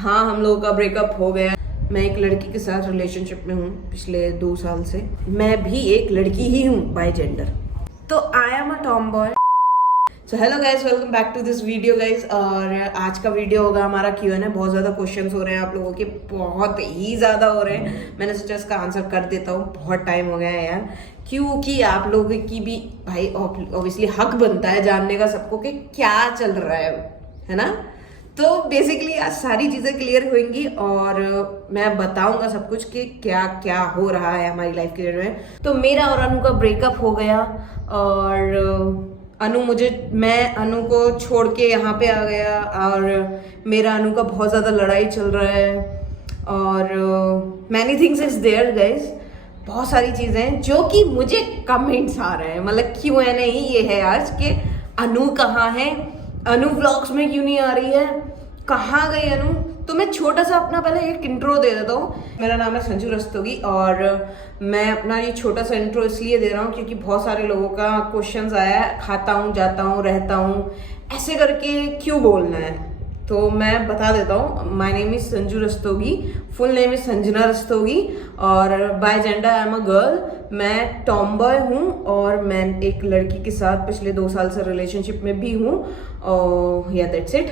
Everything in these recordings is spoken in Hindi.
हाँ, हम लोगों का ब्रेकअप हो गया। मैं एक लड़की के साथ रिलेशनशिप में हूँ पिछले 2 साल से। मैं भी एक लड़की ही हूँ बाय जेंडर। तो I am a tomboy. So hello guys, welcome back to this video guys. और आज का वीडियो होगा हमारा Q&A। बहुत ज़्यादा क्वेश्चंस हो रहे हैं आप लोगों के, बहुत ही ज़्यादा हो रहे हैं। मैंने सोचा इसका आंसर कर देता हूँ, बहुत टाइम हो गया है यार, क्योंकि आप लोगों की भी भाई ऑब्वियसली हक बनता है जानने का सबको कि क्या चल रहा है ना। तो बेसिकली आज सारी चीज़ें क्लियर होंगी और मैं बताऊंगा सब कुछ कि क्या क्या हो रहा है हमारी लाइफ के में। तो मेरा और अनु का ब्रेकअप हो गया और मैं अनु को छोड़ के यहाँ पे आ गया और मेरा अनु का बहुत ज़्यादा लड़ाई चल रहा है और many things is there guys. बहुत सारी चीज़ें जो कि मुझे कमेंट्स आ रहे हैं, मतलब Q&A ही ये है आज कि अनु कहाँ है, अनु व्लॉग्स में क्यों नहीं आ रही है, कहाँ गई अनु। तो मैं छोटा सा अपना पहले एक इंट्रो दे देता हूँ। मेरा नाम है संजू रस्तोगी और मैं अपना ये छोटा सा इंट्रो इसलिए दे रहा हूँ क्योंकि बहुत सारे लोगों का क्वेश्चंस आया है, खाता हूँ जाता हूँ रहता हूँ ऐसे करके क्यों बोलना है। तो मैं बता देता हूँ, my name is Sanju Rastogi, full name is Sanjana Rastogi और by gender I am a girl. मैं टॉम बॉय हूँ और मैं एक लड़की के साथ पिछले 2 साल से रिलेशनशिप में भी हूँ और या दैट्स इट।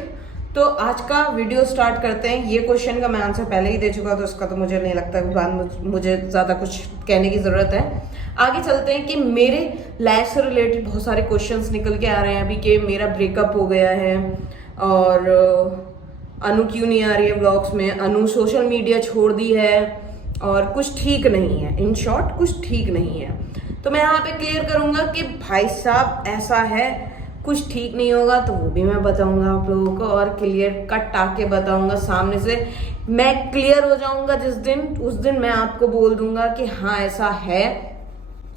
तो आज का वीडियो स्टार्ट करते हैं। ये क्वेश्चन का मैं आंसर पहले ही दे चुका, तो उसका तो मुझे नहीं लगता बाद मुझे ज़्यादा कुछ कहने की ज़रूरत है। आगे चलते हैं कि मेरे लाइफ से रिलेटेड बहुत सारे क्वेश्चंस निकल के आ रहे हैं अभी कि मेरा ब्रेकअप हो गया है और अनु क्यों नहीं आ रही है ब्लॉग्स में, अनु सोशल मीडिया छोड़ दी है और कुछ ठीक नहीं है। इन शॉर्ट कुछ ठीक नहीं है। तो मैं यहाँ पे क्लियर करूँगा कि भाई साहब ऐसा है, कुछ ठीक नहीं होगा तो वो भी मैं बताऊंगा आप लोगों को और क्लियर कट आके बताऊंगा सामने से। मैं क्लियर हो जाऊंगा जिस दिन, उस दिन मैं आपको बोल दूंगा कि हाँ ऐसा है,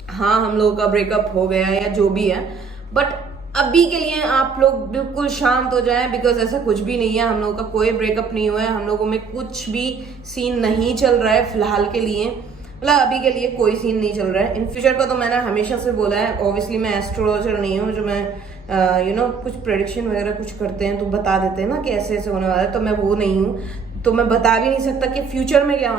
हाँ हम लोगों का ब्रेकअप हो गया या जो भी है। बट अभी के लिए आप लोग बिल्कुल शांत हो जाएं बिकॉज ऐसा कुछ भी नहीं है, हम लोगों का कोई ब्रेकअप नहीं हुआ है, हम लोगों में कुछ भी सीन नहीं चल रहा है फिलहाल के लिए, मतलब अभी के लिए कोई सीन नहीं चल रहा है। इन फ्यूचर का तो मैंने हमेशा से बोला है। ऑब्वियसली मैं एस्ट्रोलॉजर नहीं हूँ जो मैं कुछ प्रेडिक्शन वगैरह कुछ करते हैं तो बता देते हैं ना कि ऐसे ऐसे होने वाला है, तो मैं वो नहीं हूँ, तो मैं बता भी नहीं सकता कि फ्यूचर में क्या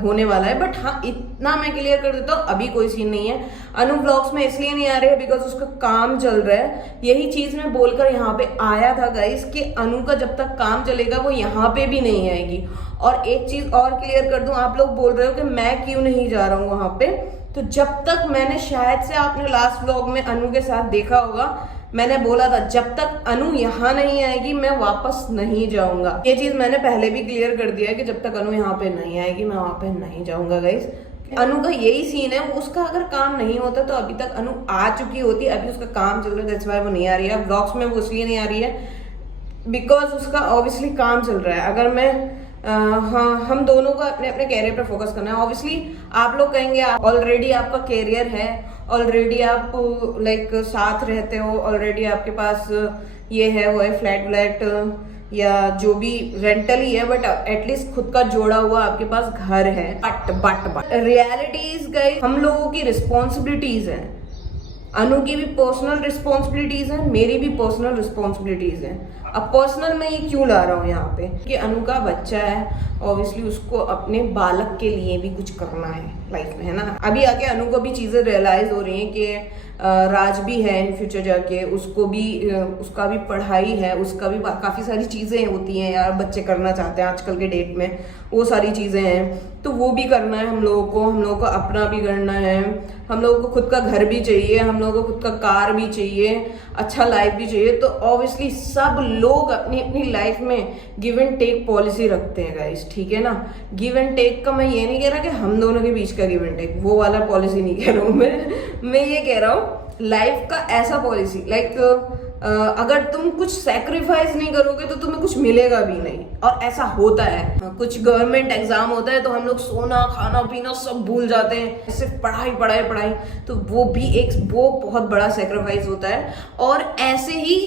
होने वाला है। बट हाँ इतना मैं क्लियर कर देता हूँ, अभी कोई सीन नहीं है। अनु ब्लॉग्स में इसलिए नहीं आ रही है बिकॉज उसका काम चल रहा है। यही चीज मैं बोलकर यहाँ पे आया था गाइस कि अनु का जब तक काम चलेगा वो यहाँ पे भी नहीं आएगी। और एक चीज और क्लियर कर दूं, आप लोग बोल रहे हो कि मैं क्यों नहीं जा रहा हूँ वहां पे, तो जब तक मैंने शायद से आपने लास्ट व्लॉग में अनु के साथ देखा होगा, मैंने बोला था जब तक अनु यहाँ नहीं आएगी मैं वापस नहीं जाऊंगा। ये चीज मैंने पहले भी क्लियर कर दिया है कि जब तक अनु यहाँ पे नहीं आएगी मैं वहां पे नहीं जाऊंगा गाइस। अनु का यही सीन है, उसका अगर काम नहीं होता तो अभी तक अनु आ चुकी होती, अभी उसका काम चल रहा है, दैट्स व्हाई वो नहीं आ रही है ब्लॉग्स में। वो इसलिए नहीं आ रही है बिकॉज उसका ऑब्वियसली काम चल रहा है। अगर मैं हाँ हम दोनों को अपने अपने कैरियर पे फोकस करना है। ऑब्वियसली आप लोग कहेंगे ऑलरेडी आपका कैरियर है, ऑलरेडी आप लाइक साथ रहते हो, ऑलरेडी आपके पास ये है वो है फ्लैट व्लैट या जो भी रेंटल ही है, बट एटलीस्ट खुद का जोड़ा हुआ आपके पास घर है। बट रियलिटी इज गाइस, हम लोगों की रिस्पॉन्सिबिलिटीज है। अनु की भी पर्सनल रिस्पॉन्सिबिलिटीज है, मेरी भी पर्सनल रिस्पॉन्सिबिलिटीज है। अब पर्सनल मैं ये क्यों ला रहा हूँ यहाँ पे कि अनु का बच्चा है, ऑब्वियसली उसको अपने बालक के लिए भी कुछ करना है लाइफ में, है ना। अभी आके अनु को भी चीजें रियलाइज हो रही हैं कि राज भी है इन फ्यूचर जाके, उसको भी उसका भी पढ़ाई है, उसका भी काफी सारी चीजें होती हैं यार, बच्चे करना चाहते हैं आजकल के डेट में, वो सारी चीजें हैं तो वो भी करना है हम लोगों को अपना भी करना है, हम लोगों को खुद का घर भी चाहिए, हम लोगों को खुद का कार भी चाहिए, अच्छा लाइफ भी चाहिए। तो ऑब्वियसली सब लोग अपनी अपनी लाइफ में गिव एंड टेक पॉलिसी रखते हैं गाइस, ठीक है ना। गिव एंड टेक का मैं ये नहीं कह रहा कि हम दोनों के बीच का गिव एंड टेक, वो वाला पॉलिसी नहीं कह रहा हूँ मैं ये कह रहा हूँ लाइफ का ऐसा पॉलिसी लाइक अगर तुम कुछ सेक्रीफाइस नहीं करोगे तो तुम्हें कुछ मिलेगा भी नहीं। और ऐसा होता है, कुछ गवर्नमेंट एग्जाम होता है तो हम लोग सोना खाना पीना सब भूल जाते हैं, सिर्फ पढ़ाई पढ़ाई पढ़ाई, तो वो भी वो बहुत बड़ा सेक्रीफाइस होता है। और ऐसे ही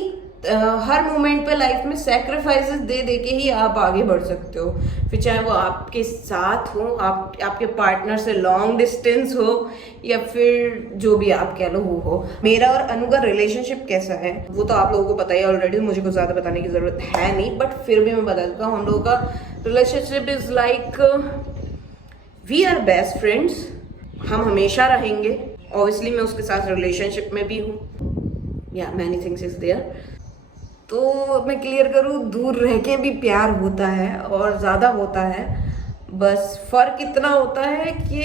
हर मोमेंट पे लाइफ में सेक्रीफाइसेस दे दे के ही आप आगे बढ़ सकते हो, फिर चाहे वो आपके साथ हो, आपके पार्टनर से लॉन्ग डिस्टेंस हो या फिर जो भी आप कह लो वो हो। मेरा और अनु का रिलेशनशिप कैसा है वो तो आप लोगों को पता ही ऑलरेडी, मुझे कुछ ज्यादा बताने की जरूरत है नहीं, बट फिर भी मैं बता देता हूँ। हम लोगों का relationship is like we are best friends, हम हमेशा रहेंगे। ऑब्वियसली मैं उसके साथ रिलेशनशिप में भी हूँ, या मैनी थिंग्स इज देयर। तो मैं क्लियर करूँ, दूर रह के भी प्यार होता है और ज़्यादा होता है। बस फ़र्क इतना होता है कि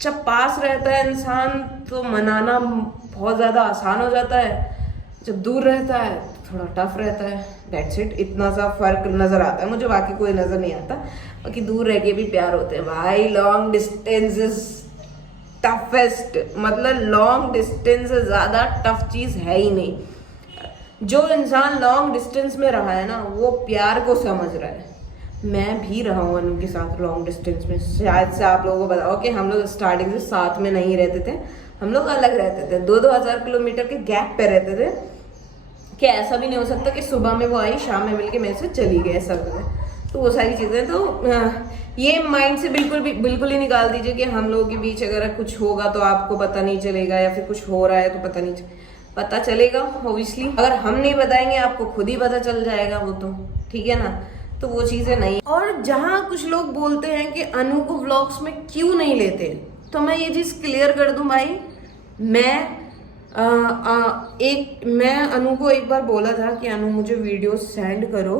जब पास रहता है इंसान तो मनाना बहुत ज़्यादा आसान हो जाता है, जब दूर रहता है तो थोड़ा टफ रहता है। दैट्स इट, इतना सा फ़र्क नज़र आता है मुझे, बाकी कोई नज़र नहीं आता। बाकी दूर रह के भी प्यार होते हैं भाई। लॉन्ग डिस्टेंस इज टफेस्ट, मतलब लॉन्ग डिस्टेंस से ज़्यादा टफ चीज़ है ही नहीं। जो इंसान लॉन्ग डिस्टेंस में रहा है ना, वो प्यार को समझ रहा है। मैं भी रहा हूँ अनु के साथ लॉन्ग डिस्टेंस में। शायद से आप लोगों को बताओ कि हम लोग स्टार्टिंग से साथ में नहीं रहते थे, हम लोग अलग रहते थे, 2-2 हज़ार किलोमीटर के गैप पे रहते थे। कि ऐसा भी नहीं हो सकता कि सुबह में वो आई, शाम में मिलके मेरे से चली गई, ऐसा है। तो वो सारी चीज़ें, तो ये माइंड से बिल्कुल ही निकाल दीजिए कि हम लोगों के बीच अगर कुछ होगा तो आपको पता नहीं चलेगा, या फिर कुछ हो रहा है तो पता चलेगा ऑब्वियसली। अगर हम नहीं बताएंगे आपको खुद ही पता चल जाएगा वो तो, ठीक है ना। तो वो चीज़ें नहीं। और जहाँ कुछ लोग बोलते हैं कि अनु को व्लॉग्स में क्यों नहीं लेते, तो मैं ये चीज़ क्लियर कर दूं भाई। मैं अनु को एक बार बोला था कि अनु मुझे वीडियो सेंड करो।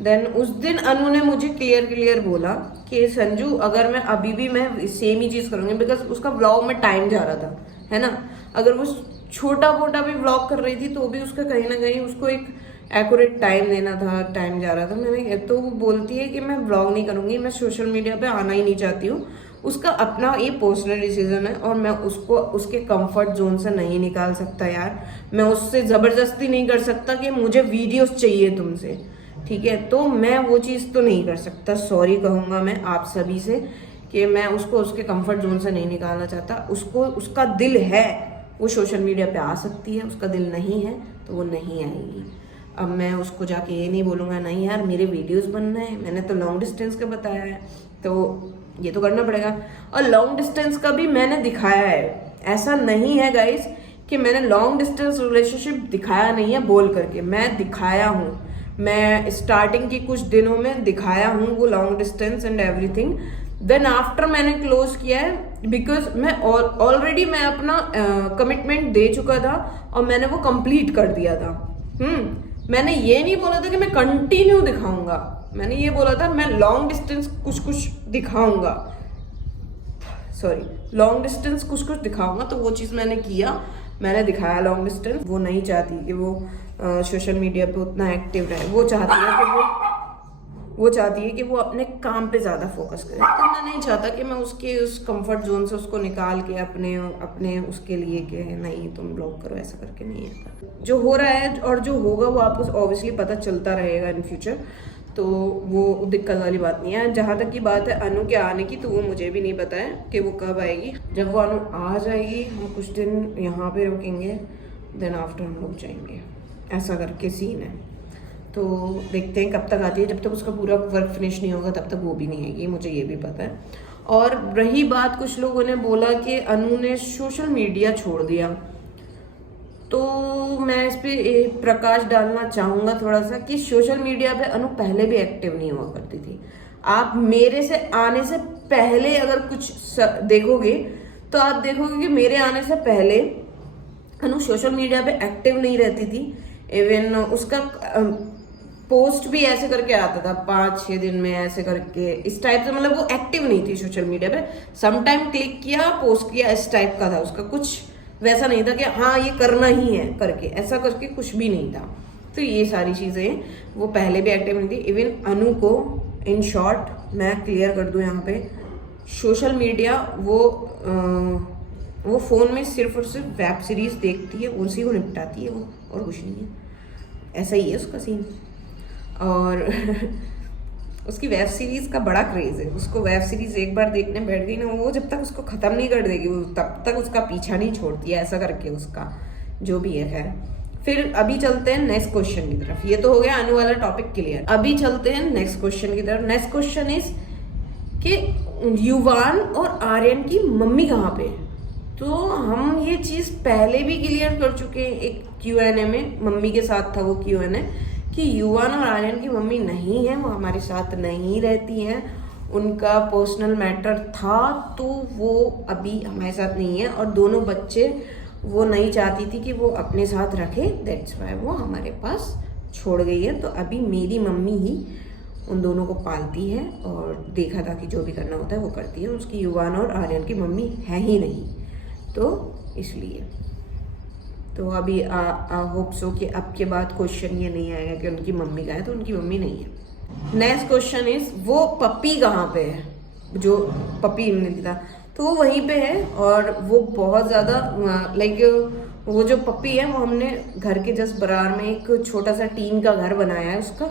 देन उस दिन अनु ने मुझे क्लियर बोला कि संजू अगर मैं अभी भी मैं सेम ही चीज़ करूँगी, बिकॉज उसका व्लॉग में टाइम जा रहा था, है ना। अगर वो छोटा मोटा भी व्लॉग कर रही थी तो भी उसका कहीं ना कहीं उसको एक एक्यूरेट टाइम देना था, टाइम जा रहा था। मैंने तो वो बोलती है कि मैं व्लॉग नहीं करूँगी, मैं सोशल मीडिया पे आना ही नहीं चाहती हूँ। उसका अपना ये पर्सनल डिसीजन है और मैं उसको उसके कंफर्ट जोन से नहीं निकाल सकता यार। मैं उससे ज़बरदस्ती नहीं कर सकता कि मुझे वीडियोस चाहिए तुमसे, ठीक है। तो मैं वो चीज़ तो नहीं कर सकता। सॉरी कहूँगा मैं आप सभी से कि मैं उसको उसके कंफर्ट जोन से नहीं निकालना चाहता। उसको उसका दिल है, वो सोशल मीडिया पे आ सकती है, उसका दिल नहीं है तो वो नहीं आएगी। अब मैं उसको जाके ये नहीं बोलूँगा नहीं यार मेरे वीडियोस बनना है, मैंने तो लॉन्ग डिस्टेंस का बताया है तो ये तो करना पड़ेगा। और लॉन्ग डिस्टेंस का भी मैंने दिखाया है, ऐसा नहीं है गाइस कि मैंने लॉन्ग डिस्टेंस रिलेशनशिप दिखाया नहीं है बोल करके, मैं दिखाया हूँ। मैं स्टार्टिंग के कुछ दिनों में दिखाया हूँ वो long distance and everything. Then after मैंने क्लोज किया है, बिकॉज मैं ऑलरेडी मैं अपना कमिटमेंट दे चुका था और मैंने वो कंप्लीट कर दिया था। मैंने ये नहीं बोला था कि मैं कंटिन्यू दिखाऊंगा, मैंने ये बोला था मैं लॉन्ग डिस्टेंस कुछ दिखाऊंगा, सॉरी लॉन्ग डिस्टेंस कुछ दिखाऊंगा। तो वो चीज़ मैंने किया, मैंने दिखाया लॉन्ग डिस्टेंस। वो नहीं चाहती कि वो सोशल मीडिया पे उतना एक्टिव रहे, वो चाहती है कि वो अपने काम पे ज़्यादा फोकस करे। तो मैं नहीं चाहता कि मैं उसके उस कंफर्ट जोन से उसको निकाल के अपने उसके लिए कि नहीं तुम ब्लॉग करो, ऐसा करके नहीं है। जो हो रहा है और जो होगा वो आपको ऑब्वियसली पता चलता रहेगा इन फ्यूचर, तो वो दिक्कत वाली बात नहीं है। जहाँ तक की बात है अनु के आने की, तो वो मुझे भी नहीं पता है कि वो कब आएगी। जब वो अनु आ जाएगी हम कुछ दिन यहाँ पे रुकेंगे, देन आफ्टर हम लोग जाएंगे, ऐसा करके सीन है। तो देखते हैं कब तक आती है। जब तक उसका पूरा वर्क फिनिश नहीं होगा तब तक वो भी नहीं आएगी, मुझे ये भी पता है। और रही बात, कुछ लोगों ने बोला कि अनु ने सोशल मीडिया छोड़ दिया, तो मैं इस पे प्रकाश डालना चाहूँगा थोड़ा सा कि सोशल मीडिया पे अनु पहले भी एक्टिव नहीं हुआ करती थी। आप मेरे से आने से पहले अगर कुछ देखोगे तो आप देखोगे कि मेरे आने से पहले अनु सोशल मीडिया पे एक्टिव नहीं रहती थी। इवन उसका पोस्ट भी ऐसे करके आता था 5-6 दिन में, ऐसे करके इस टाइप से, मतलब वो एक्टिव नहीं थी सोशल मीडिया पे। समटाइम क्लिक किया पोस्ट किया, इस टाइप का था उसका, कुछ वैसा नहीं था कि हाँ ये करना ही है करके, ऐसा करके कुछ भी नहीं था। तो ये सारी चीज़ें वो पहले भी एक्टिव नहीं थी। इवन अनु को इन शॉर्ट मैं क्लियर कर दूँ यहाँ पे, सोशल मीडिया वो फ़ोन में सिर्फ और सिर्फ वेब सीरीज़ देखती है, उसी को निपटाती है वो, और कुछ नहीं है। ऐसा ही है उसका सीन। और उसकी वेब सीरीज़ का बड़ा क्रेज़ है, उसको वेब सीरीज़ एक बार देखने बैठ गई ना, वो जब तक उसको ख़त्म नहीं कर देगी वो तब तक उसका पीछा नहीं छोड़ती है, ऐसा करके उसका जो भी है। खैर फिर अभी चलते हैं नेक्स्ट क्वेश्चन की तरफ। ये तो हो गया अनु वाला टॉपिक क्लियर। अभी चलते हैं नेक्स्ट क्वेश्चन की तरफ। नेक्स्ट क्वेश्चन इज कि युवान और आर्यन की मम्मी कहाँ पे? तो हम ये चीज़ पहले भी क्लियर कर चुके हैं एक Q&A में, मम्मी के साथ था वो Q&A, कि युवान और आर्यन की मम्मी नहीं है, वो हमारे साथ नहीं रहती हैं, उनका पर्सनल मैटर था तो वो अभी हमारे साथ नहीं है, और दोनों बच्चे वो नहीं चाहती थी कि वो अपने साथ रखे, दैट्स वाई वो हमारे पास छोड़ गई है। तो अभी मेरी मम्मी ही उन दोनों को पालती है और देखा था कि जो भी करना होता है वो करती है। उसकी युवान और आर्यन की मम्मी है ही नहीं, तो इसलिए तो अभी होप सो कि अब के बाद क्वेश्चन ये नहीं आएगा कि उनकी मम्मी कहाँ है, तो उनकी मम्मी नहीं है। नेक्स्ट क्वेश्चन इज वो पपी कहाँ पे है, जो पपी हमने दिया तो वो वहीं पे है, और वो बहुत ज़्यादा लाइक वो जो पपी है वो हमने घर के जस्ट बराबर में एक छोटा सा टीन का घर बनाया है उसका,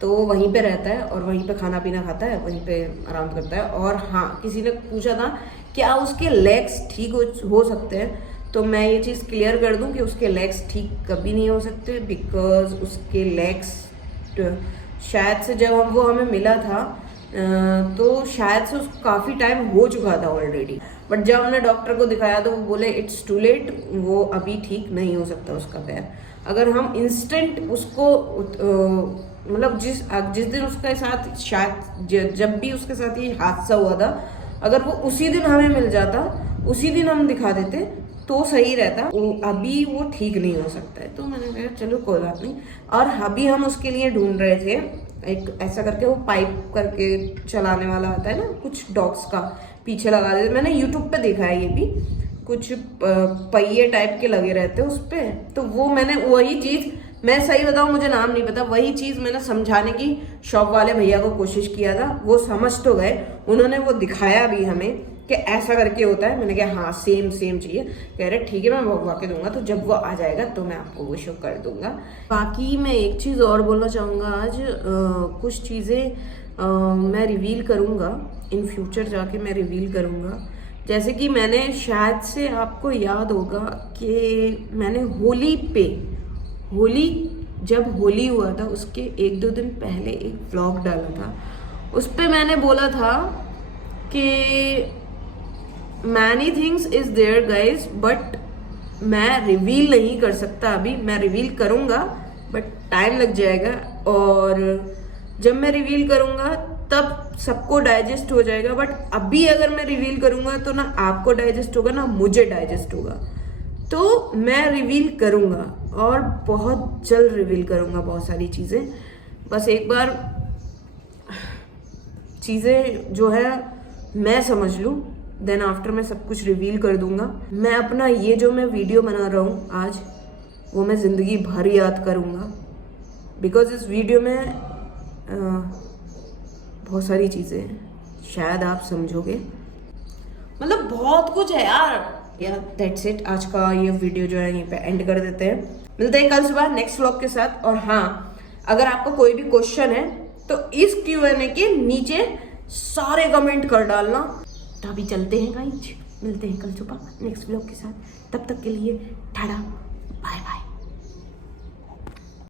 तो वो वहीं पे रहता है और वहीं पे खाना पीना खाता है, वहीं पे आराम करता है। और हाँ, किसी ने पूछा था क्या उसके लेग्स ठीक हो सकते हैं, तो मैं ये चीज़ क्लियर कर दूं कि उसके लेग्स ठीक कभी नहीं हो सकते, बिकॉज उसके लेग्स शायद से जब वो हमें मिला था तो शायद से उसको काफ़ी टाइम हो चुका था ऑलरेडी, बट जब हमने डॉक्टर को दिखाया तो वो बोले इट्स टू लेट, वो अभी ठीक नहीं हो सकता उसका पैर। अगर हम इंस्टेंट उसको मतलब जिस दिन उसके साथ शायद जब भी उसके साथ ये हादसा हुआ था, अगर वो उसी दिन हमें मिल जाता, उसी दिन हम दिखा देते तो सही रहता। अभी वो ठीक नहीं हो सकता है, तो मैंने कहा चलो कोई बात नहीं। और अभी हम उसके लिए ढूंढ रहे थे एक ऐसा करके, वो पाइप करके चलाने वाला आता है ना, कुछ डॉग्स का पीछे लगा देते, मैंने यूट्यूब पे देखा है, ये भी कुछ पहिए टाइप के लगे रहते हैं उस पर, तो वो मैंने वही चीज़, मैं सही बताऊं मुझे नाम नहीं पता, वही चीज़ मैंने समझाने की शॉप वाले भैया को कोशिश किया था, वो समझ तो गए, उन्होंने वो दिखाया भी हमें कि ऐसा करके होता है। मैंने कहा हाँ सेम चाहिए, कह रहे ठीक है मैं भगवा के दूंगा, तो जब वो आ जाएगा तो मैं आपको वो शो कर दूंगा। बाकी मैं एक चीज़ और बोलना चाहूँगा, आज कुछ चीज़ें मैं रिवील करूँगा इन फ्यूचर, जाके मैं रिवील करूँगा। जैसे कि मैंने शायद से आपको याद होगा कि मैंने जब होली हुआ था उसके 1-2 दिन पहले एक व्लॉग डाला था, उस पर मैंने बोला था कि many things is there guys, but मैं रिवील नहीं कर सकता अभी, मैं रिवील करूँगा बट टाइम लग जाएगा, और जब मैं रिवील करूँगा तब सबको डाइजेस्ट हो जाएगा, बट अभी अगर मैं रिवील करूँगा तो ना आपको डाइजेस्ट होगा ना मुझे डाइजेस्ट होगा। तो मैं रिवील करूँगा और बहुत जल्द रिवील करूँगा बहुत सारी चीज़ें, बस एक बार चीज़ें जो है मैं समझ लूँ, देन आफ्टर मैं सब कुछ रिवील कर दूंगा। मैं अपना ये जो मैं वीडियो बना रहा हूँ आज, वो मैं ज़िंदगी भर याद करूँगा, बिकॉज इस वीडियो में बहुत सारी चीज़ें हैं, शायद आप समझोगे, मतलब बहुत कुछ है यार। दैट्स इट, आज का ये वीडियो जो है यहीं पे एंड कर देते हैं, मिलते हैं कल सुबह नेक्स्ट व्लॉग के साथ। और हाँ, अगर आपको कोई भी क्वेश्चन है तो इस Q&A के नीचे सारे कमेंट कर डालना। तो अभी चलते हैं गाइस, मिलते हैं कल सुबह नेक्स्ट व्लॉग के साथ, तब तक के लिए टाटा बाय बाय।